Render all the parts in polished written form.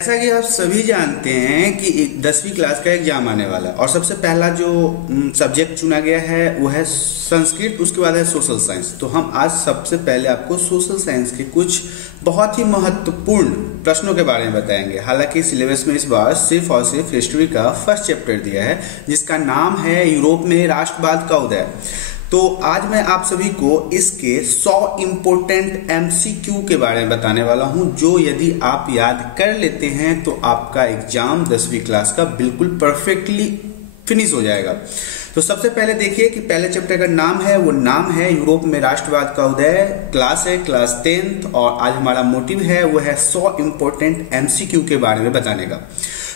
जैसा कि आप सभी जानते हैं कि 10वीं क्लास का एग्जाम आने वाला है और सबसे पहला जो सब्जेक्ट चुना गया है वो है संस्कृत, उसके बाद है सोशल साइंस। तो हम आज सबसे पहले आपको सोशल साइंस के कुछ बहुत ही महत्वपूर्ण प्रश्नों के बारे में बताएंगे। हालांकि सिलेबस में इस बार सिर्फ और सिर्फ हिस्ट्री का फर्स्ट चैप्टर दिया है जिसका नाम है यूरोप में राष्ट्रवाद का उदय। तो आज मैं आप सभी को इसके 100 इम्पोर्टेंट एमसीक्यू के बारे में बताने वाला हूं, जो यदि आप याद कर लेते हैं तो आपका एग्जाम 10वीं क्लास का बिल्कुल परफेक्टली फिनिश हो जाएगा। तो सबसे पहले देखिए कि पहले चैप्टर का नाम है, वो नाम है यूरोप में राष्ट्रवाद का उदय। क्लास है क्लास 10th और आज हमारा मोटिव है वो है 100 इम्पोर्टेंट एमसीक्यू के बारे में बताने का।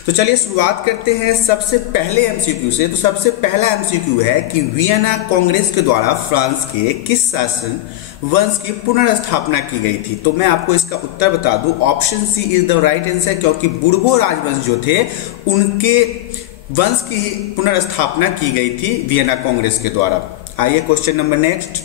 तो चलिए शुरुआत करते हैं सबसे पहले एमसीक्यू से। तो सबसे पहला एमसीक्यू है कि वियना कांग्रेस के द्वारा फ्रांस के किस शासन वंश की पुनर्स्थापना की गई थी। तो मैं आपको इसका उत्तर बता दूं, option C is the right answer, क्योंकि बुर्बो राजवंश जो थे उनके वंश की पुनर्स्थापना की गई थी वियना कांग्रेस के द्वारा। आइए क्वेश्चन नंबर नेक्स्ट।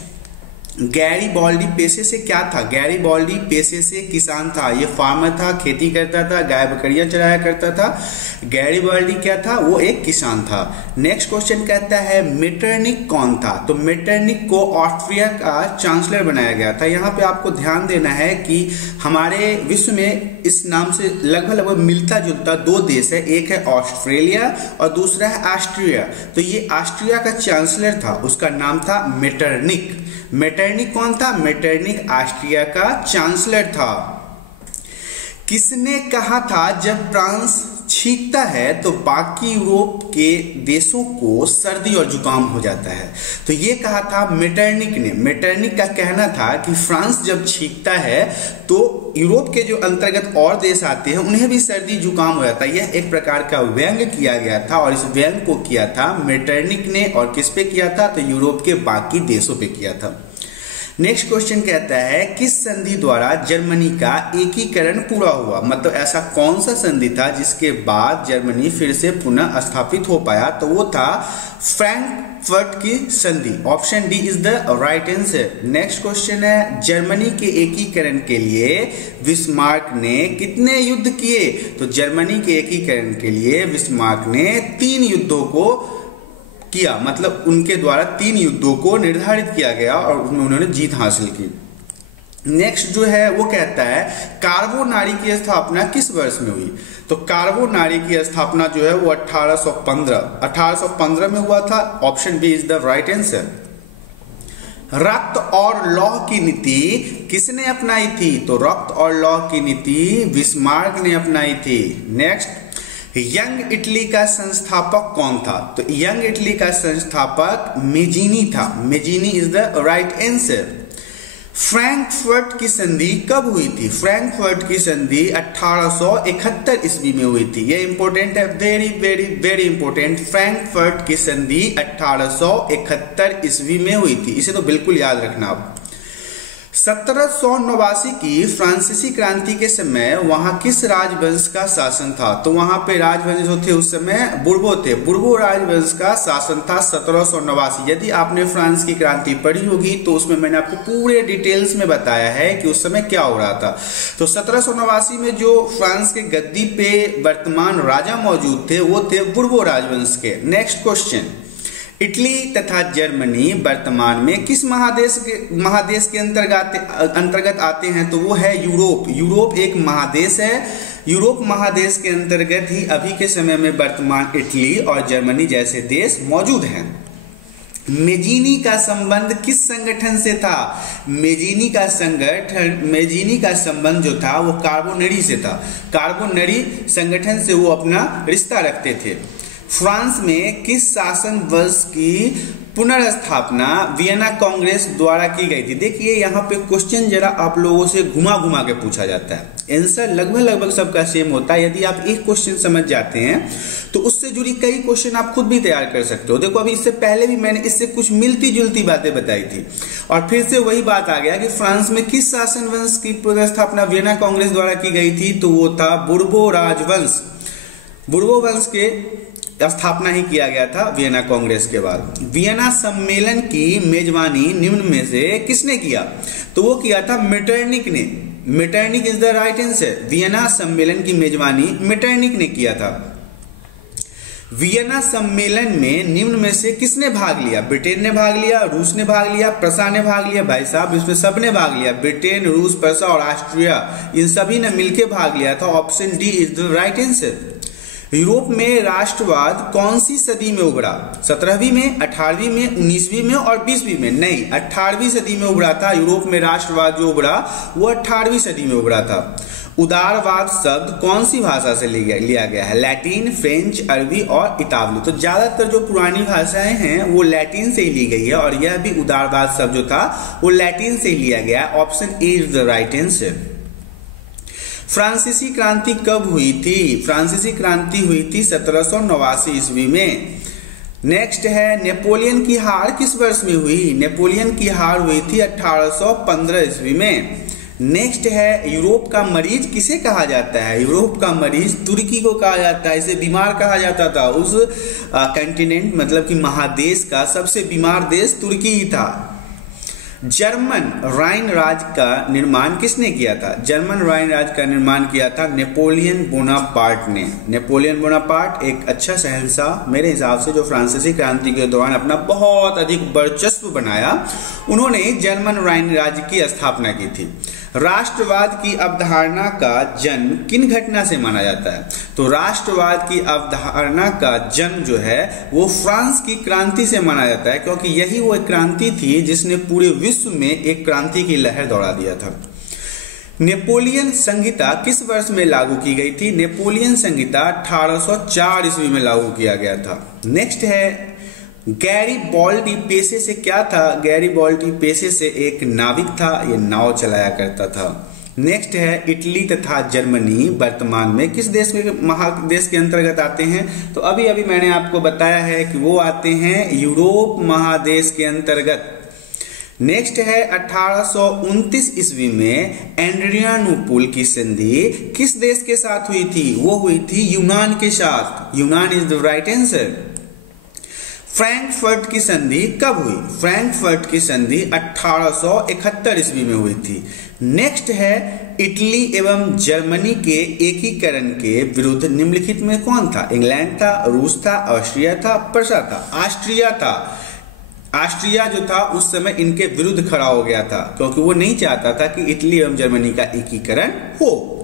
गैरीबाल्डी पेशे से क्या था? गैरीबाल्डी पेशे से किसान था, ये फार्मर था, खेती करता था, गाय बकरियां चराया करता था। गैरीबाल्डी क्या था? वो एक किसान था। नेक्स्ट क्वेश्चन कहता है मेटरनिक कौन था? तो मेटरनिक को ऑस्ट्रिया का चांसलर बनाया गया था। यहाँ पे आपको ध्यान देना है कि हमारे विश्व में इस नाम से लगभग मिलता जुलता दो देश है, एक है ऑस्ट्रेलिया और दूसरा है ऑस्ट्रिया। तो ये ऑस्ट्रिया का चांसलर था, उसका नाम था मेटरनिक। मेटरनिक कौन था? मेटरनिक ऑस्ट्रिया का चांसलर था। किसने कहा था जब फ्रांस छींकता है तो बाकी यूरोप के देशों को सर्दी और जुकाम हो जाता है? तो ये कहा था मेटरनिक ने। मेटरनिक का कहना था कि फ्रांस जब छींकता है तो यूरोप के जो अंतर्गत और देश आते हैं उन्हें भी सर्दी जुकाम हो जाता है। यह एक प्रकार का व्यंग्य किया गया था और इस व्यंग्य को किया था मेटरनिक ने। और किस पे किया था? तो यूरोप के बाकी देशों पे किया था। नेक्स्ट क्वेश्चन कहता है किस संधि द्वारा जर्मनी का एकीकरण पूरा हुआ? मतलब ऐसा कौन सा संधि था जिसके बाद जर्मनी फिर से पुनः स्थापित हो पाया? तो वो था फ्रैंकफर्ट की संधि। Option D is the right answer. Next question है जर्मनी के एकीकरण के लिए बिस्मार्क ने कितने युद्ध किए? तो जर्मनी के एकीकरण के लिए बिस्मार्क ने 3 युद्धों को किया, मतलब उनके द्वारा 3 युद्धों को निर्धारित किया गया और उसमें उन्होंने जीत हासिल की। नेक्स्ट जो है वो कहता है कार्बोनारी की स्थापना किस वर्ष में हुई? तो कार्बोनारी की स्थापना जो है वो 1815 में हुआ था। Option B is the right answer. रक्त और लौह की नीति किसने अपनाई थी? तो रक्त और लौह की नीति बिस्मार्क ने अपनाई थी। नेक्स्ट, यंग इटली का संस्थापक कौन था? तो यंग इटली का संस्थापक मेजीनी था। Mazzini is the right answer. Frankfurt की संधि कब हुई थी? फ्रैंकफर्ट की संधि 1871 ईस्वी में हुई थी। ये इंपॉर्टेंट है, very very very important. Frankfurt की संधि 1871 ईस्वी में हुई थी, इसे तो बिल्कुल याद रखना आप। 1789 की फ्रांसीसी क्रांति के समय वहां किस राजवंश का शासन था? तो वहां पे राजवंश जो थे उस समय बुर्बो थे। बुर्बो राजवंश का शासन था 1789। यदि आपने फ्रांस की क्रांति पढ़ी होगी तो उसमें मैंने आपको पूरे डिटेल्स में बताया है कि उस समय क्या हो रहा था। तो 1789 में जो फ्रांस के गद्दी पे वर्तमान राजा मौजूद थे वो थे बुर्बो राजवंश के। नेक्स्ट क्वेश्चन, इटली तथा जर्मनी वर्तमान में किस महादेश के अंतर्गत आते हैं? तो वो है यूरोप। यूरोप एक महादेश है। यूरोप महादेश के अंतर्गत ही अभी के समय में वर्तमान इटली और जर्मनी जैसे देश मौजूद हैं। मेजीनी का संबंध किस संगठन से था? मेजीनी का संबंध जो था वो कार्बोनरी से था। कार्बोनरी संगठन से वो अपना रिश्ता रखते थे। फ्रांस में किस शासन वंश की पुनर्स्थापना वियना कांग्रेस द्वारा की गई थी? देखिए यहाँ पे क्वेश्चन जरा आप लोगों से घुमा घुमा के पूछा जाता है। आंसर लगभग सबका सेम होता है। यदि आप एक क्वेश्चन समझ जाते हैं तो उससे जुड़ी कई क्वेश्चन आप खुद भी तैयार कर सकते हो। देखो अभी इससे पहले भी मैंने इससे कुछ मिलती जुलती बातें बताई थी और फिर से वही बात आ गया कि फ्रांस में किस शासन वंश की पुनर्स्थापना वियना कांग्रेस द्वारा की गई थी? तो वो था बुर्बो राजवंश। बुर्बो वंश के स्थापना ही किया गया था वियना कांग्रेस के बाद। वियना सम्मेलन की मेजबानी निम्न में से किसने किया? तो वो किया था मेटरनिक ने। Metternich is the right answer. Vienna सम्मेलन की मेजबानी मेटरनिक ने किया था। वियना सम्मेलन में निम्न में से किसने भाग लिया? ब्रिटेन ने भाग लिया, रूस ने भाग लिया, प्रसा ने भाग लिया। भाई साहब इसमें सबने भाग लिया, ब्रिटेन, रूस, प्रसा और ऑस्ट्रिया, इन सभी ने मिलकर भाग लिया था। Option D is the right answer. Europe में राष्ट्रवाद कौन सी सदी में उभरा? 17वीं में, 18वीं में, 19वीं में और 20वीं में? नहीं, 18वीं सदी में उभरा था। यूरोप में राष्ट्रवाद जो उभरा वो 18वीं सदी में उभरा था। उदारवाद शब्द कौन सी भाषा से लिया गया है? लैटिन, फ्रेंच, अरबी और इतावली। तो ज्यादातर जो पुरानी भाषाएं हैं वो लैटिन से ही ली गई है और यह भी उदारवाद शब्द जो था वो लैटिन से ही लिया गया है। Option A is the right answer. फ्रांसीसी क्रांति कब हुई थी? फ्रांसीसी क्रांति हुई थी 1789 ईस्वी में। नेक्स्ट है, नेपोलियन की हार किस वर्ष में हुई? नेपोलियन की हार हुई थी 1815 ईस्वी में। नेक्स्ट है, यूरोप का मरीज किसे कहा जाता है? यूरोप का मरीज तुर्की को कहा जाता है। इसे बीमार कहा जाता था। उस कंटिनेंट मतलब कि महादेश का सबसे बीमार देश तुर्की ही था। जर्मन राइन राज्य का निर्माण किसने किया था? जर्मन राइन राज्य का निर्माण किया था नेपोलियन बोनापार्ट ने। नेपोलियन बोनापार्ट एक अच्छा शहंशाह मेरे हिसाब से, जो फ्रांसीसी क्रांति के दौरान अपना बहुत अधिक वर्चस्व बनाया, उन्होंने जर्मन राइन राज्य की स्थापना की थी। राष्ट्रवाद की अवधारणा का जन्म किन घटना से माना जाता है? तो राष्ट्रवाद की अवधारणा का जन्म जो है वो फ्रांस की क्रांति से माना जाता है, क्योंकि यही वो एक क्रांति थी जिसने पूरे विश्व में एक क्रांति की लहर दौड़ा दिया था। नेपोलियन संहिता किस वर्ष में लागू की गई थी? नेपोलियन संहिता 1804 ईस्वी में लागू किया गया था। नेक्स्ट है, गैरीबॉल्डी पेशे से क्या था? गैरीबॉल्डी पेशे से एक नाविक था, ये नाव चलाया करता था। नेक्स्ट है, इटली तथा जर्मनी वर्तमान में किस देश के महादेश के अंतर्गत आते हैं? तो अभी अभी मैंने आपको बताया है कि वो आते हैं यूरोप महादेश के अंतर्गत। नेक्स्ट है, 1829 ईस्वी में एड्रियानोपुल की संधि किस देश के साथ हुई थी? वो हुई थी यूनान के साथ। यूनान is the right answer. Frankfurt की संधि कब हुई? फ्रैंकफर्ट की संधि 1871 ईस्वी में हुई थी। नेक्स्ट है, इटली एवं जर्मनी के एकीकरण के विरुद्ध निम्नलिखित में कौन था? इंग्लैंड था, रूस था, ऑस्ट्रिया था, प्रसा था? ऑस्ट्रिया था। ऑस्ट्रिया जो था उस समय इनके विरुद्ध खड़ा हो गया था, क्योंकि वो नहीं चाहता था कि इटली एवं जर्मनी का एकीकरण हो।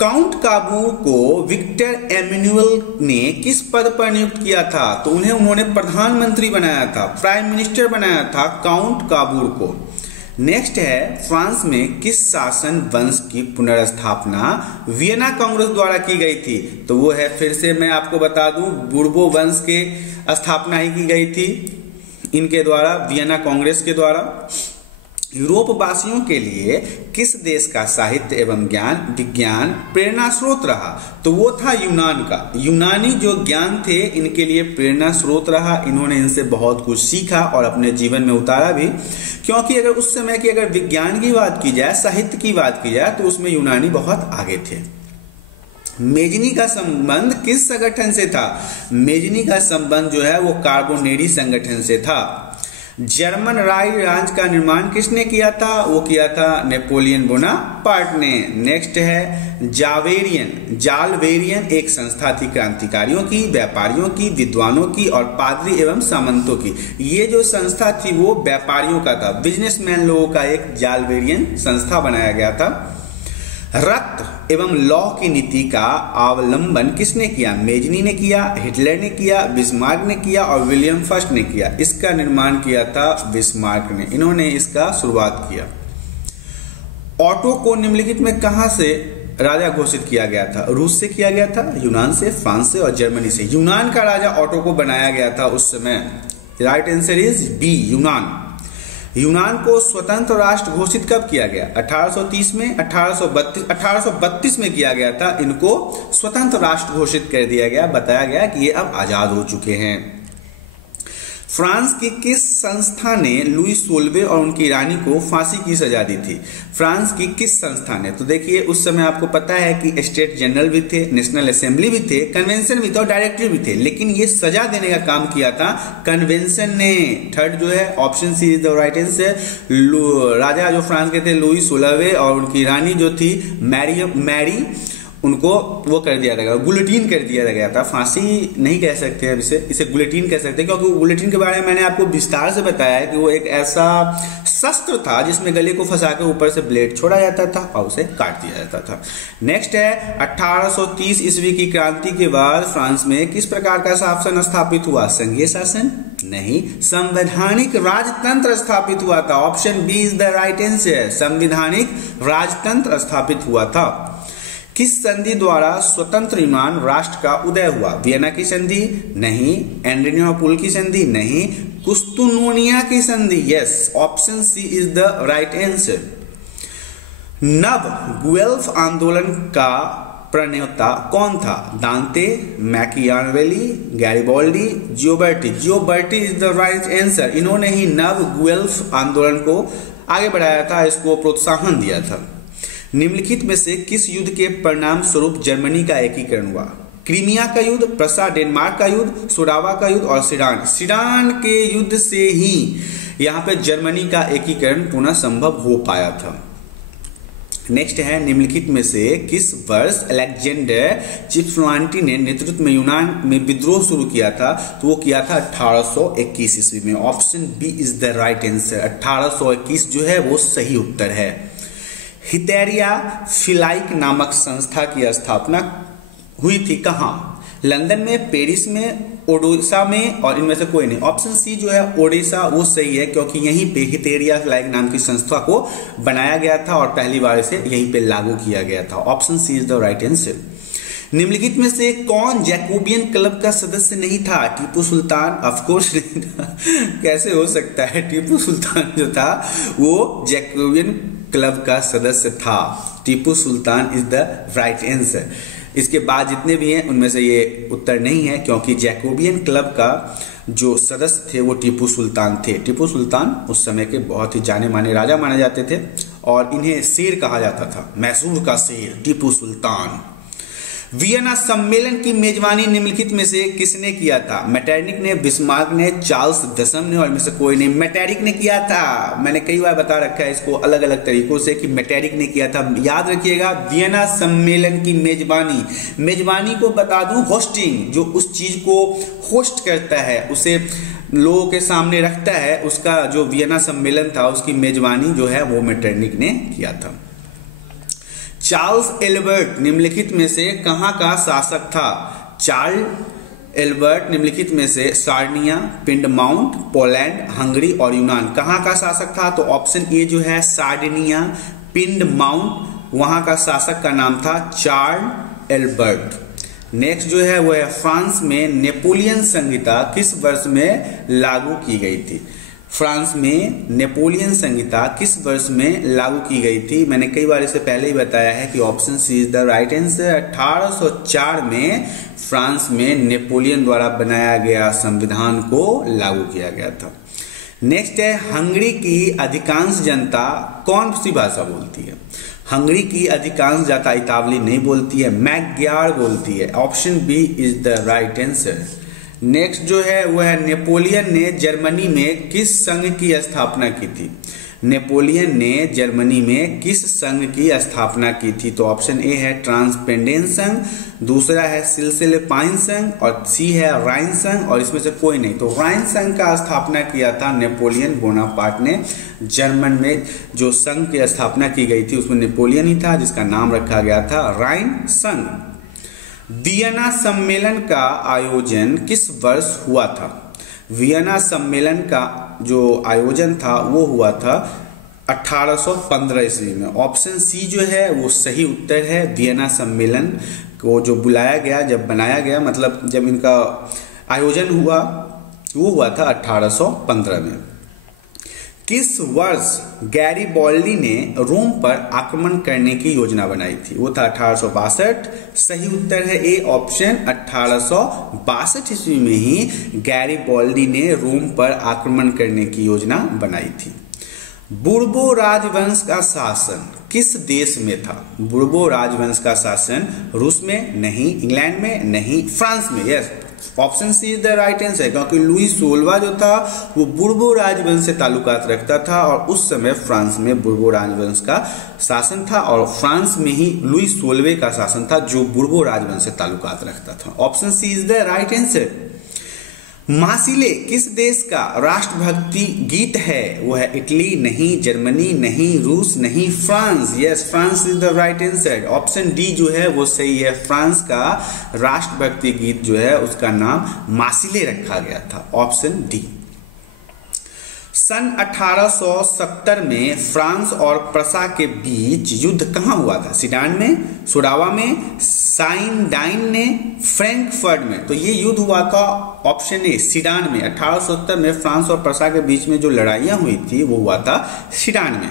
काउंट काबूर को विक्टर एमेनुअल ने किस पद पर नियुक्त किया था? तो उन्होंने प्रधानमंत्री बनाया था, प्राइम मिनिस्टर बनाया था काउंट काबूर को। नेक्स्ट है, फ्रांस में किस शासन वंश की पुनर्स्थापना वियना कांग्रेस द्वारा की गई थी? तो वो है, फिर से मैं आपको बता दूं, बुर्बो वंश के स्थापना ही की गई थी इनके द्वारा, वियना कांग्रेस के द्वारा। यूरोप वासियों के लिए किस देश का साहित्य एवं ज्ञान विज्ञान प्रेरणा स्रोत रहा? तो वो था यूनान का। यूनानी जो ज्ञान थे इनके लिए प्रेरणा स्रोत रहा। इन्होंने इनसे बहुत कुछ सीखा और अपने जीवन में उतारा भी, क्योंकि अगर उस समय की अगर विज्ञान की बात की जाए, साहित्य की बात की जाए, तो उसमें यूनानी बहुत आगे थे। मेजनी का संबंध किस संगठन से था? मेजनी का संबंध जो है वो कार्बोनेरी संगठन से था। जर्मन राइन राज्य का निर्माण किसने किया था? वो किया था नेपोलियन बोनापार्ट ने। नेक्स्ट है, जालवेरियन एक संस्था थी क्रांतिकारियों की, व्यापारियों की, विद्वानों की और पादरी एवं सामंतों की। ये जो संस्था थी वो व्यापारियों का था, बिजनेसमैन लोगों का एक जालवेरियन संस्था बनाया गया था। रक्त एवं लौह की नीति का अवलंबन किसने किया? मेजनी ने किया, हिटलर ने किया, बिस्मार्क ने किया और विलियम फर्स्ट ने किया। इसका निर्माण किया था बिस्मार्क ने, इन्होंने इसका शुरुआत किया। ऑटो को निम्नलिखित में कहां से राजा घोषित किया गया था? रूस से किया गया था, यूनान से, फ्रांस से और जर्मनी से। यूनान का राजा ऑटो को बनाया गया था उस समय। राइट आंसर इज बी, यूनान। यूनान को स्वतंत्र राष्ट्र घोषित कब किया गया? 1830 में, 1832 में किया गया था। इनको स्वतंत्र राष्ट्र घोषित कर दिया गया, बताया गया कि ये अब आजाद हो चुके हैं। फ्रांस की किस संस्था ने लुई 16वें और उनकी रानी को फांसी की सजा दी थी? फ्रांस की किस संस्था ने? तो देखिए उस समय आपको पता है कि स्टेट जनरल भी थे, नेशनल असेंबली भी थे, कन्वेंशन भी था और डायरेक्टरी भी थे, लेकिन ये सजा देने का काम किया था कन्वेंशन ने। थर्ड जो है option C is the right answer. राजा जो फ्रांस के थे लुई 16वें और उनकी रानी जो थी मैरी उनको वो कर दिया गया, गुलेटिन कर दिया गया था। फांसी नहीं कह सकते हैं इसे गुलेटिन कह सकते हैं, क्योंकि गुलेटिन के बारे में मैंने आपको विस्तार से बताया है कि वो एक ऐसा शस्त्र था जिसमें गले को फंसा के ऊपर से ब्लेड छोड़ा जाता था और उसे काट दिया जाता था। नेक्स्ट है 1830 ईस्वी की क्रांति के बाद फ्रांस में किस प्रकार का शासन स्थापित हुआ? संघीय शासन नहीं, संवैधानिक राजतंत्र स्थापित हुआ था। Option B is the right answer. संवैधानिक राजतंत्र स्थापित हुआ था। किस संधि द्वारा स्वतंत्र यूनान राष्ट्र का उदय हुआ? वियना की संधि नहीं, एड्रियानोपुल की संधि नहीं, कुस्तुनोनिया की संधि। Yes, option C is the right answer. नव गुएल्फ आंदोलन का प्रणेता कौन था? Dante, Machiavelli, Garibaldi, Gioberti. Gioberti is the right answer. इन्होंने ही नव गुएल्फ आंदोलन को आगे बढ़ाया था, इसको प्रोत्साहन दिया था। निम्नलिखित में से किस युद्ध के परिणाम स्वरूप जर्मनी का एकीकरण हुआ? क्रीमिया का युद्ध, प्रसा डेनमार्क का युद्ध, सोडावा का युद्ध और सिडान के युद्ध से ही यहाँ पे जर्मनी का एकीकरण पुनः संभव हो पाया था। नेक्स्ट है निम्नलिखित में से किस वर्ष अलेक्जेंडर चिप्सवांटी ने नेतृत्व में यूनान में विद्रोह शुरू किया था? तो वो किया था 1821 ईस्वी में। Option B is the right answer. 1821 जो है वो सही उत्तर है। हितेरिया फिलाइक नामक संस्था की स्थापना हुई थी कहाँ? लंदन में, पेरिस में, ओडिशा में और इनमें से कोई नहीं। ऑप्शन सी जो है ओडिशा वो सही है, क्योंकि यहीं पे हितेरिया फिलाइक नाम की संस्था को बनाया गया था और पहली बार इसे यहीं पे लागू किया गया था। Option C is the right answer. निम्नलिखित में से कौन जैकोबियन क्लब का सदस्य नहीं था? टीपू सुल्तान? ऑफकोर्स नहीं था। कैसे हो सकता है? टीपू सुल्तान जो था वो जैकोबियन क्लब का सदस्य था। Tipu Sultan is the right answer. इसके बाद जितने भी हैं उनमें से ये उत्तर नहीं है, क्योंकि जैकोबियन क्लब का जो सदस्य थे वो टीपू सुल्तान थे। टीपू सुल्तान उस समय के बहुत ही जाने माने राजा माने जाते थे और इन्हें शेर कहा जाता था, मैसूर का शेर टीपू सुल्तान। वियना सम्मेलन की मेजबानी निम्नलिखित में से किसने किया था? मेटरनिक ने, बिस्मार्क ने, चार्ल्स दशम ने और इनमें से कोई नहीं। मेटरनिक ने किया था। मैंने कई बार बता रखा है इसको अलग अलग तरीकों से कि मेटरनिक ने किया था। याद रखिएगा, वियना सम्मेलन की मेजबानी को बता दूं होस्टिंग, जो उस चीज को होस्ट करता है, उसे लोगों के सामने रखता है, उसका जो वियना सम्मेलन था उसकी मेजबानी जो है वो मेटरनिक ने किया था। चार्ल्स एल्बर्ट निम्नलिखित में से कहां का शासक था? चार्ल्स एल्बर्ट निम्नलिखित में से सार्डिनिया, पिंडमाउंट, पोलैंड, हंगरी और यूनान कहां का शासक था? तो ऑप्शन ए जो है सार्डिनिया, पिंडमाउंट, वहां का शासक का नाम था चार्ल्स एल्बर्ट। नेक्स्ट जो है वो है फ्रांस में नेपोलियन संहिता किस वर्ष में लागू की गई थी? फ्रांस में नेपोलियन संहिता किस वर्ष में लागू की गई थी? मैंने कई बार इसे पहले ही बताया है कि option C is the right answer. 1804 में फ्रांस में नेपोलियन द्वारा बनाया गया संविधान को लागू किया गया था। नेक्स्ट है हंगरी की अधिकांश जनता कौन सी भाषा बोलती है? हंगरी की अधिकांश जनता इतावली नहीं बोलती है, मैग्यार बोलती है। Option B is the right answer. Next जो है वह है नेपोलियन ने जर्मनी में किस संघ की स्थापना की थी? नेपोलियन ने जर्मनी में किस संघ की स्थापना की थी? तो ऑप्शन ए है ट्रांसपेंडेंट संघ, दूसरा है सिलसिलेपाइन संघ और सी है राइन संघ और इसमें से कोई नहीं। तो राइन संघ का स्थापना किया था नेपोलियन बोनापार्ट ने। जर्मन में जो संघ की स्थापना की गई थी उसमें नेपोलियन ही था, जिसका नाम रखा गया था राइन संघ। वियना सम्मेलन का आयोजन किस वर्ष हुआ था? वियना सम्मेलन का जो आयोजन था वो हुआ था 1815 ईस्वी में। ऑप्शन सी जो है वो सही उत्तर है। वियना सम्मेलन को जो बुलाया गया, जब बनाया गया, मतलब जब इनका आयोजन हुआ वो हुआ था 1815 में। किस वर्ष गैरिबाल्डी ने रोम पर आक्रमण करने की योजना बनाई थी? वो था 1862। सही उत्तर है ए ऑप्शन, 1862 ईस्वी में ही गैरिबाल्डी ने रोम पर आक्रमण करने की योजना बनाई थी। बुर्बो राजवंश का शासन किस देश में था? बुर्बो राजवंश का शासन रूस में नहीं, इंग्लैंड में नहीं, फ्रांस में। Yes, option C is the right answer, क्योंकि लुई 16वां जो था वो बुर्बो राजवंश से ताल्लुकात रखता था और उस समय फ्रांस में बुर्बो राजवंश का शासन था और फ्रांस में ही लुई 16वें का शासन था जो बुर्बो राजवंश से ताल्लुकात रखता था। Option C is the right answer. Marseille किस देश का राष्ट्रभक्ति गीत है? वो है इटली नहीं, जर्मनी नहीं, रूस नहीं, France. Yes, France is the right answer. Option D जो है वो सही है। फ्रांस का राष्ट्रभक्ति गीत जो है उसका नाम मासिले रखा गया था। Option D. सन 1870 में फ्रांस और प्रसा के बीच युद्ध कहाँ हुआ था? सीडान में, सोडावा में, साइनडाइन में, फ्रैंकफर्ट में। तो ये युद्ध हुआ था ऑप्शन ए, सीडान में। 1870 में फ्रांस और प्रसा के बीच में जो लड़ाइयाँ हुई थी वो हुआ था सीडान में।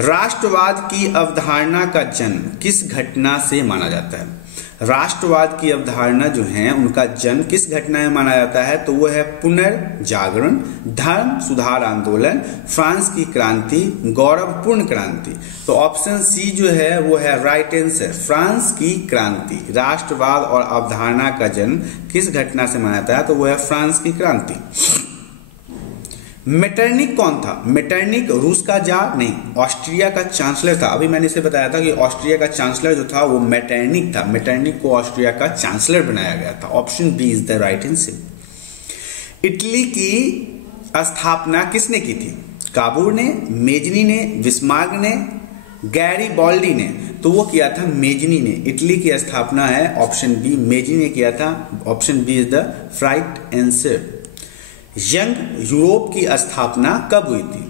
राष्ट्रवाद की अवधारणा का जन्म किस घटना से माना जाता है? राष्ट्रवाद की अवधारणा जो है उनका जन्म किस घटना में माना जाता है? तो वो है पुनर्जागरण, धर्म सुधार आंदोलन, फ्रांस की क्रांति, गौरवपूर्ण क्रांति। तो ऑप्शन सी जो है वो है राइट आंसर, फ्रांस की क्रांति। राष्ट्रवाद और अवधारणा का जन्म किस घटना से माना जाता है? तो वो है फ्रांस की क्रांति। मेटरनिक कौन था? मेटरनिक रूस का जार नहीं, ऑस्ट्रिया का चांसलर था। अभी मैंने इसे बताया था कि ऑस्ट्रिया का चांसलर जो था वो मेटरनिक था। मेटरनिक को ऑस्ट्रिया का चांसलर बनाया गया था। Option B is the right answer. Italy की स्थापना किसने की थी? काबूर ने, मेजनी ने, बिस्मार्क ने, गैरिबाल्डी ने। तो वो किया था मेजनी ने। इटली की स्थापना है ऑप्शन बी, मेजनी ने किया था। Option B is the right answer. Young Europe की स्थापना कब हुई थी?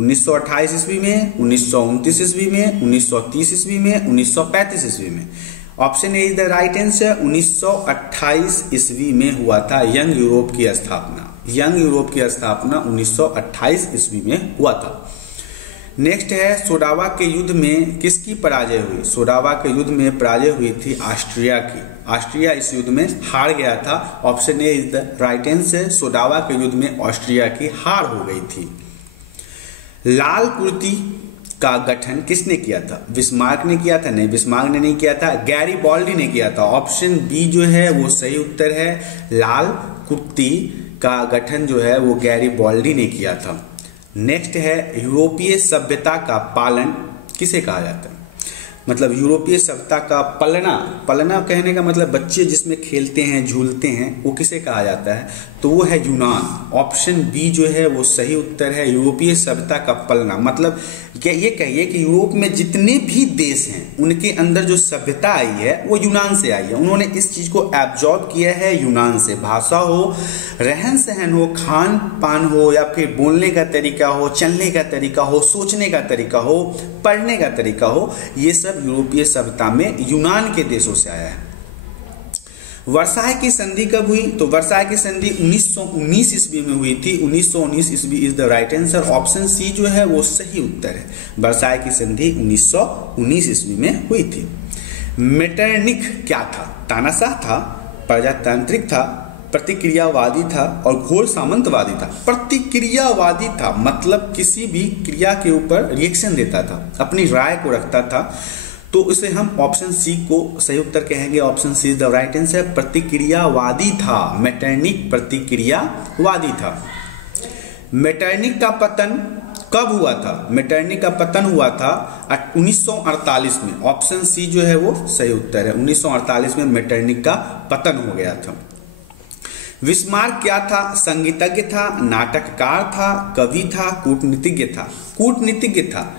1928 ईस्वी में, 1929 ईस्वी में, 1930 ईस्वी में, 1935 ईस्वी में। Option A is the right answer. 1928 ईस्वी में हुआ था यंग यूरोप की स्थापना। यंग यूरोप की स्थापना 1928 ईस्वी में हुआ था। नेक्स्ट है, सोडावा के युद्ध में किसकी पराजय हुई? सोडावा के युद्ध में पराजय हुई थी ऑस्ट्रिया की। ऑस्ट्रिया इस युद्ध में हार गया था। Option A is the right answer. सोडावा के युद्ध में ऑस्ट्रिया की हार हो गई थी। लाल कुर्ती का गठन किसने किया था? बिस्मार्क ने किया था? नहीं, बिस्मार्क ने नहीं किया था, गैरिबाल्डी ने किया था। ऑप्शन बी जो है वो सही उत्तर है। लाल कुर्ती का गठन जो है वो गैरिबाल्डी ने किया था। नेक्स्ट है, यूरोपीय सभ्यता का पालन किसे कहा जाता है? मतलब यूरोपीय सभ्यता का पलना, पलना कहने का मतलब बच्चे जिसमें खेलते हैं, झूलते हैं, वो किसे कहा जाता है? तो वो है यूनान। ऑप्शन बी जो है वो सही उत्तर है। यूरोपीय सभ्यता का पलना मतलब क्या ये कहिए कि यूरोप में जितने भी देश हैं उनके अंदर जो सभ्यता आई है वो यूनान से आई है। उन्होंने इस चीज को एब्जॉर्ब किया है यूनान से। भाषा हो, रहन सहन हो, खान पान हो, या फिर बोलने का तरीका हो, चलने का तरीका हो, सोचने का तरीका हो, पढ़ने का तरीका हो, ये सब यूरोपीय सभ्यता में यूनान के देशों से आया है। वर्साय की संधि कब हुई? तो वर्साय की संधि 1919 ईस्वी में हुई थी। 1919 ईस्वी is the right answer. Option C जो है वो सही उत्तर है। वर्साय की संधि 1919 ईस्वी में हुई थी। मेटरनिक क्या था? तानाशाह था, प्रजातांत्रिक था, प्रतिक्रियावादी था और घोर सामंतवादी था। प्रतिक्रियावादी था मतलब किसी भी क्रिया के ऊपर रिएक्शन देता था, अपनी राय को रखता था। तो इसे हम ऑप्शन सी को सही उत्तर कहेंगे। Option C is the right answer. प्रतिक्रियावादी था, मेटरनिक प्रतिक्रियावादी था। मेटरनिक का पतन कब हुआ था? मेटरनिक का पतन हुआ था 1948 में। ऑप्शन सी जो है वो सही उत्तर है। 1948 में मेटरनिक का पतन हो गया था। बिस्मार्क क्या था? संगीतज्ञ था, नाटककार था, कवि था, कूटनीतिज्ञ था? कूटनीतिज्ञ था।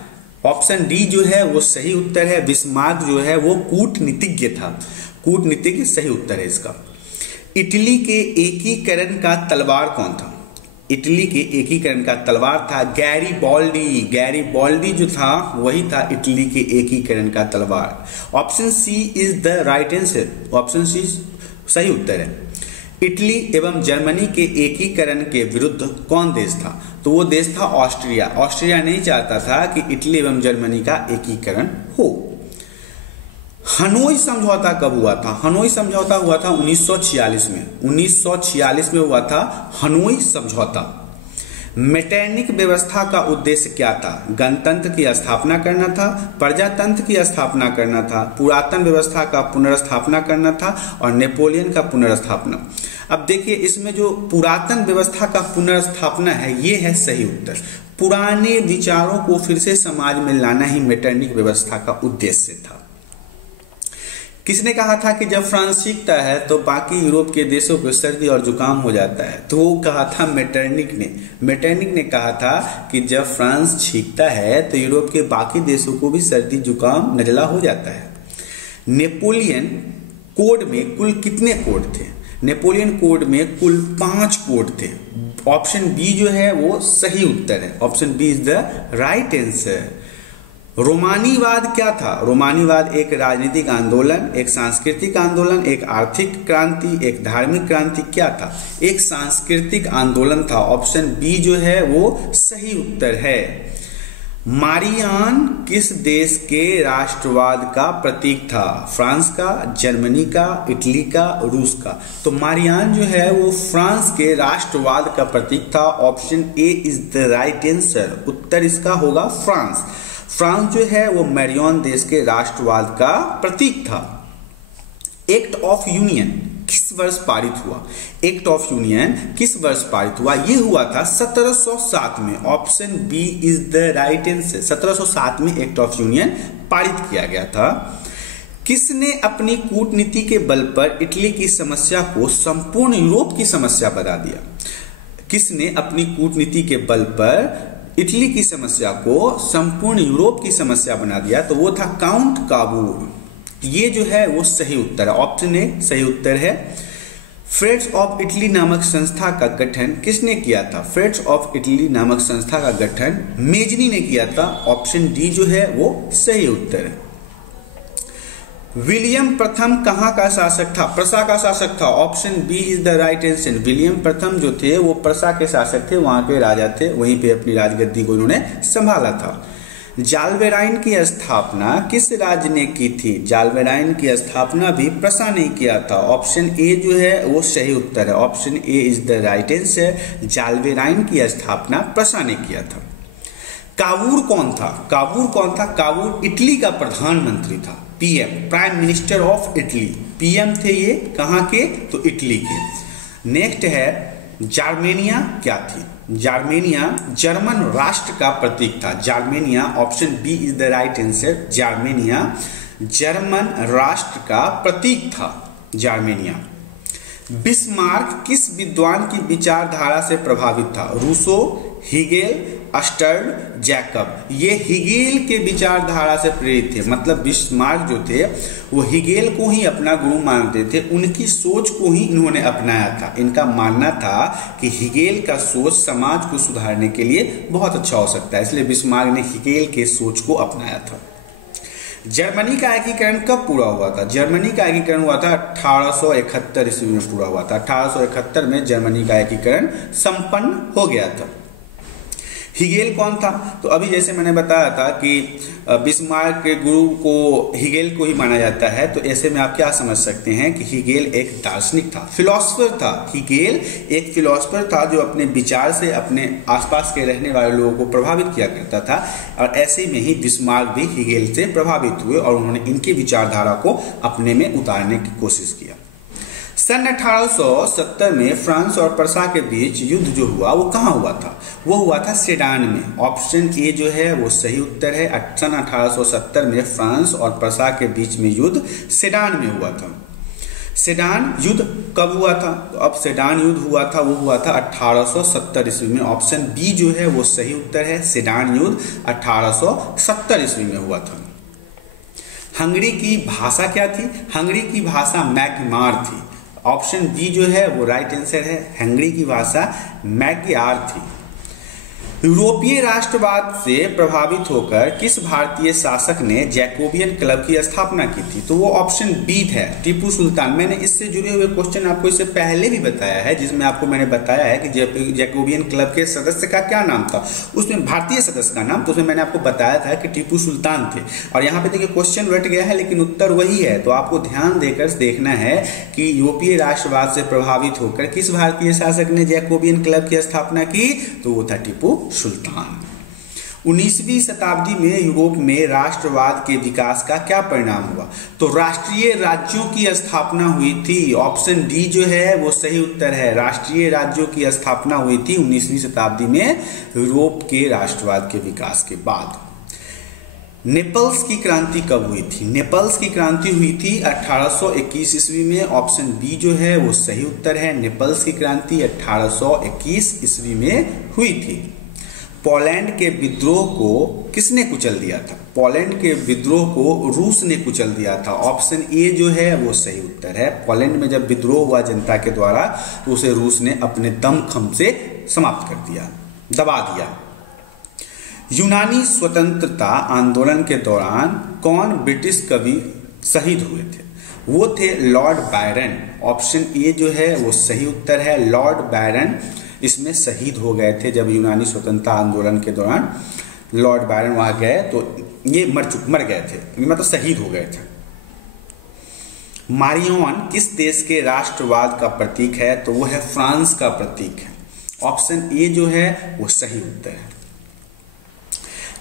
ऑप्शन डी जो है वो सही उत्तर है। बिस्मार्क जो है वो कूटनीतिज्ञ था। कूटनीतिज्ञ सही उत्तर है इसका। इटली के एकीकरण का तलवार कौन था? इटली के एकीकरण का तलवार था गैरिबाल्डी। गैरिबाल्डी जो था वही था इटली के एकीकरण का तलवार। Option C is the right answer. Option C सही उत्तर है। इटली एवं जर्मनी के एकीकरण के विरुद्ध कौन देश था? तो वो देश था ऑस्ट्रिया। ऑस्ट्रिया नहीं चाहता था कि इटली एवं जर्मनी का एकीकरण हो। हनोई समझौता कब हुआ था? हनोई समझौता हुआ था 1946 में। 1946 में हुआ था हनोई समझौता। मेटरनिक व्यवस्था का उद्देश्य क्या था? गणतंत्र की स्थापना करना था, प्रजातंत्र की स्थापना करना था, पुरातन व्यवस्था का पुनर्स्थापना करना था और नेपोलियन का पुनर्स्थापना। अब देखिए, इसमें जो पुरातन व्यवस्था का पुनर्स्थापना है, ये है सही उत्तर। पुराने विचारों को फिर से समाज में लाना ही मेटरनिक व्यवस्था का उद्देश्य था। किसने कहा था कि जब फ्रांस सीखता है तो बाकी यूरोप के देशों को सर्दी और जुकाम हो जाता है? तो वो कहा था मेटरनिक ने। मेटरनिक ने कहा था कि जब फ्रांस छींकता है तो यूरोप के बाकी देशों को भी सर्दी जुकाम नजला हो जाता है। नेपोलियन कोड में कुल कितने कोड थे? नेपोलियन कोड में कुल 5 कोड थे। ऑप्शन बी जो है वो सही उत्तर है। Option B is the right answer. रोमानीवाद क्या था? रोमानीवाद एक राजनीतिक आंदोलन, एक सांस्कृतिक आंदोलन, एक आर्थिक क्रांति, एक धार्मिक क्रांति, क्या था? एक सांस्कृतिक आंदोलन था। ऑप्शन बी जो है वो सही उत्तर है। मारियान किस देश के राष्ट्रवाद का प्रतीक था? फ्रांस का, जर्मनी का, इटली का, रूस का? तो मारियान जो है वो फ्रांस के राष्ट्रवाद का प्रतीक था। Option A is the right answer. उत्तर इसका होगा फ्रांस। फ्रांस जो है वो मैरियन देश के राष्ट्रवाद का प्रतीक था। एक्ट ऑफ यूनियन किस वर्ष पारित हुआ? एक्ट ऑफ यूनियन किस वर्ष पारित हुआ? ये हुआ था 1707 में। Option B is the right answer. 1707 में एक्ट ऑफ यूनियन पारित किया गया था। किसने अपनी कूटनीति के बल पर इटली की समस्या को संपूर्ण यूरोप की समस्या बना दिया? किसने अपनी कूटनीति के बल पर इटली की समस्या को संपूर्ण यूरोप की समस्या बना दिया? तो वो था काउंट काबूर। ये जो है वो सही उत्तर है। ऑप्शन ए सही उत्तर है। फ्रेड्स ऑफ इटली नामक संस्था का गठन किसने किया था? फ्रेड्स ऑफ इटली नामक संस्था का गठन मेजनी ने किया था। ऑप्शन डी जो है वो सही उत्तर है। विलियम प्रथम कहाँ का शासक था? प्रसा का शासक था। Option B is the right answer. William प्रथम जो थे वो प्रसा के शासक थे, वहां के राजा थे, वहीं पे अपनी राजगद्दी को उन्होंने संभाला था। जालवेराइन की स्थापना किस राज्य ने की थी? जालवेराइन की स्थापना भी प्रसा ने किया था। ऑप्शन ए जो है वो सही उत्तर है। Option A is the right answer. Zollverein की स्थापना प्रसा ने किया था। कावूर कौन था? कावूर कौन था? कावूर इटली का प्रधानमंत्री था। PM, prime minister of Italy. PM थे ये, कहां के? तो इटली के। नेक्स्ट है जार्मेनिया क्या थी? जार्मेनिया जर्मन राष्ट्र का प्रतीक था। Germania, option B is the right answer. Germania German राष्ट्र का प्रतीक था। जार्मेनिया। बिस्मार्क किस विद्वान की विचारधारा से प्रभावित था? रूसो, हिगेल, अस्टर्ड, जैकब। ये हिगेल के विचारधारा से प्रेरित थे। मतलब बिस्मार्क जो थे वो हिगेल को ही अपना गुरु मानते थे, उनकी सोच को ही इन्होंने अपनाया था। इनका मानना था कि हिगेल का सोच समाज को सुधारने के लिए बहुत अच्छा हो सकता है, इसलिए बिस्मार्क ने हिगेल के सोच को अपनाया था। जर्मनी का एकीकरण कब पूरा हुआ था? जर्मनी का एकीकरण हुआ था 1871 ईस्वी में पूरा हुआ था। 1871 में जर्मनी का एकीकरण संपन्न हो गया था। हिगेल कौन था? तो अभी जैसे मैंने बताया था कि बिस्मार्क के गुरु को हिगेल को ही माना जाता है, तो ऐसे में आप क्या समझ सकते हैं कि हिगेल एक दार्शनिक था, फिलोसफर था। हिगेल एक फिलोसफर था जो अपने विचार से अपने आसपास के रहने वाले लोगों को प्रभावित किया करता था, और ऐसे में ही बिस्मार्क भी हिगेल से प्रभावित हुए और उन्होंने इनकी विचारधारा को अपने में उतारने की कोशिश किया। सन 1870 में फ्रांस और प्रसा के बीच युद्ध जो हुआ वो कहाँ हुआ था? वो हुआ था सेडान में। ऑप्शन ए जो है वो सही उत्तर है। सन 1870 में फ्रांस और प्रसा के बीच में युद्ध सेडान में हुआ था। सेडान युद्ध कब हुआ था? तो अब सेडान युद्ध हुआ था, वो हुआ था 1870 ईस्वी में। ऑप्शन बी जो है वो सही उत्तर है। सेडान युद्ध 1870 ईस्वी में हुआ था। हंगरी की भाषा क्या थी? हंगरी की भाषा मैग्मार थी। ऑप्शन बी जो है वो राइट आंसर है। हंगरी की भाषा मैग्यार थी। यूरोपीय राष्ट्रवाद से प्रभावित होकर किस भारतीय शासक ने जैकोबियन क्लब की स्थापना की थी? तो वो ऑप्शन बी है, टीपू सुल्तान। मैंने इससे जुड़े हुए क्वेश्चन आपको इससे पहले भी बताया है, जिसमें आपको मैंने बताया है कि जैकोबियन क्लब के सदस्य का क्या नाम था, उसमें भारतीय सदस्य का नाम, तो उसमें मैंने आपको बताया था कि टीपू सुल्तान थे। और यहाँ पे देखिए क्वेश्चन रट गया है लेकिन उत्तर वही है, तो आपको ध्यान देकर देखना है कि यूरोपीय राष्ट्रवाद से प्रभावित होकर किस भारतीय शासक ने जैकोबियन क्लब की स्थापना की? तो वो था टीपू सुल्तान। 19वीं शताब्दी में यूरोप में राष्ट्रवाद के विकास का क्या परिणाम हुआ? तो राष्ट्रीय राज्यों की स्थापना हुई थी। ऑप्शन डी जो है वो सही उत्तर है, राष्ट्रीय राज्यों की स्थापना हुई थी 19वीं शताब्दी में यूरोप के राष्ट्रवाद के विकास के बाद। नेपल्स की क्रांति कब हुई थी? नेपल्स की क्रांति हुई थी 1821 ईस्वी में। ऑप्शन बी जो है वो सही उत्तर है, नेपल्स की क्रांति 1821 ईस्वी में हुई थी। पोलैंड के विद्रोह को किसने कुचल दिया था? पोलैंड के विद्रोह को रूस ने कुचल दिया था। ऑप्शन ए जो है वो सही उत्तर है। पोलैंड में जब विद्रोह हुआ जनता के द्वारा तो उसे रूस ने अपने दमखम से समाप्त कर दिया, दबा दिया। यूनानी स्वतंत्रता आंदोलन के दौरान कौन ब्रिटिश कवि शहीद हुए थे? वो थे लॉर्ड बायरन। ऑप्शन ए जो है वो सही उत्तर है, लॉर्ड बायरन इसमें शहीद हो गए थे। जब यूनानी स्वतंत्रता आंदोलन के दौरान लॉर्ड बायरन वहां गए तो ये मर गए थे, मतलब शहीद हो गए थे। मारियन किस देश के राष्ट्रवाद का प्रतीक है? तो वो है फ्रांस का प्रतीक है। ऑप्शन ए जो है वो सही उत्तर है।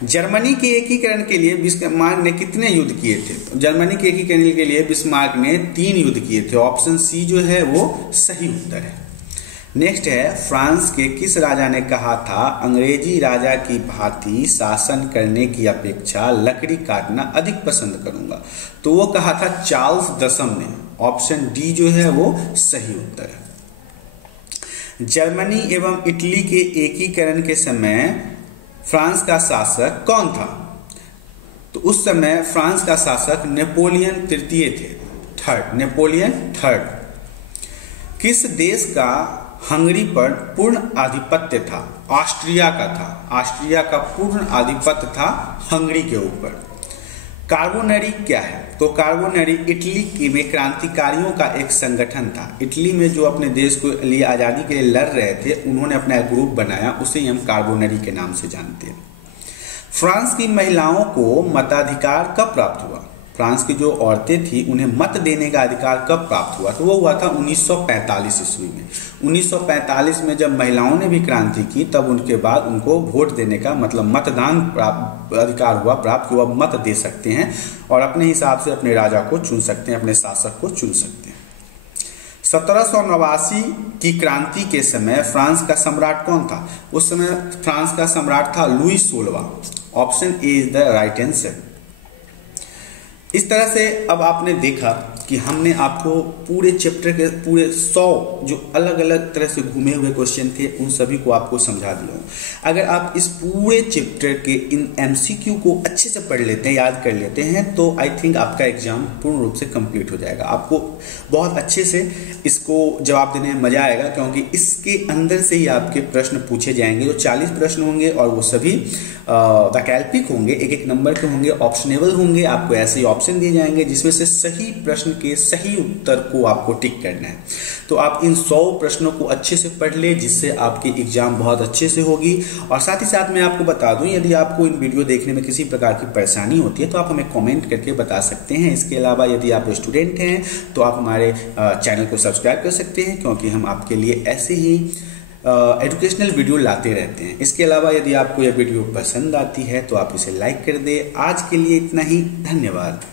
जर्मनी के एकीकरण के लिए बिस्मार्क ने कितने युद्ध किए थे? तो जर्मनी के एकीकरण के लिए बिस्मार्क ने 3 युद्ध किए थे। ऑप्शन सी जो है वो सही उत्तर है। नेक्स्ट है, फ्रांस के किस राजा ने कहा था अंग्रेजी राजा की भांति शासन करने की अपेक्षा लकड़ी काटना अधिक पसंद करूंगा? तो वो कहा था चार्ल्स दशम ने। ऑप्शन डी जो है वो सही उत्तर है। जर्मनी एवं इटली के एकीकरण के समय फ्रांस का शासक कौन था? तो उस समय फ्रांस का शासक नेपोलियन तृतीय थे, नेपोलियन थर्ड। किस देश का हंगरी पर पूर्ण आधिपत्य था? ऑस्ट्रिया का था। ऑस्ट्रिया का पूर्ण आधिपत्य था हंगरी के ऊपर। कार्बोनरी क्या है? तो कार्बोनरी इटली में क्रांतिकारियों का एक संगठन था। इटली में जो अपने देश को लिए आजादी के लिए लड़ रहे थे, उन्होंने अपना एक ग्रुप बनाया, उसे हम कार्बोनरी के नाम से जानते हैं। फ्रांस की महिलाओं को मताधिकार कब प्राप्त हुआ? फ्रांस की जो औरतें थी उन्हें मत देने का अधिकार कब प्राप्त हुआ? तो वो हुआ था 1945 ईस्वी में। 1945 में जब महिलाओं ने भी क्रांति की तब उनके बाद उनको वोट देने का मतलब मतदान अधिकार हुआ प्राप्त हुआ, मत दे सकते हैं और अपने हिसाब से अपने राजा को चुन सकते हैं, अपने शासक को चुन सकते हैं। 1789 की क्रांति के समय फ्रांस का सम्राट कौन था? उस समय फ्रांस का सम्राट था लुई 16वां। Option A is the right answer. इस तरह से अब आपने देखा कि हमने आपको पूरे चैप्टर के पूरे 100 जो अलग अलग तरह से घूमे हुए क्वेश्चन थे उन सभी को आपको समझा दिया। अगर आप इस पूरे चैप्टर के इन एमसीक्यू को अच्छे से पढ़ लेते हैं, याद कर लेते हैं, तो आई थिंक आपका एग्जाम पूर्ण रूप से कंप्लीट हो जाएगा। आपको बहुत अच्छे से इसको जवाब देने में मजा आएगा, क्योंकि इसके अंदर से ही आपके प्रश्न पूछे जाएंगे। जो 40 प्रश्न होंगे और वो सभी वैकल्पिक होंगे, एक एक नंबर के होंगे, ऑप्शनेबल होंगे। आपको ऐसे ही ऑप्शन दिए जाएंगे जिसमें से सही प्रश्न के सही उत्तर को आपको टिक करना है। तो आप इन 100 प्रश्नों को अच्छे से पढ़ ले, जिससे आपकी एग्जाम बहुत अच्छे से होगी। और साथ ही साथ मैं आपको बता दूं, यदि आपको इन वीडियो देखने में किसी प्रकार की परेशानी होती है तो आप हमें कमेंट करके बता सकते हैं। इसके अलावा यदि आप स्टूडेंट हैं तो आप हमारे चैनल को सब्सक्राइब कर सकते हैं, क्योंकि हम आपके लिए ऐसे ही एजुकेशनल वीडियो लाते रहते हैं। इसके अलावा यदि आपको यह वीडियो पसंद आती है तो आप इसे लाइक कर दें। आज के लिए इतना ही, धन्यवाद।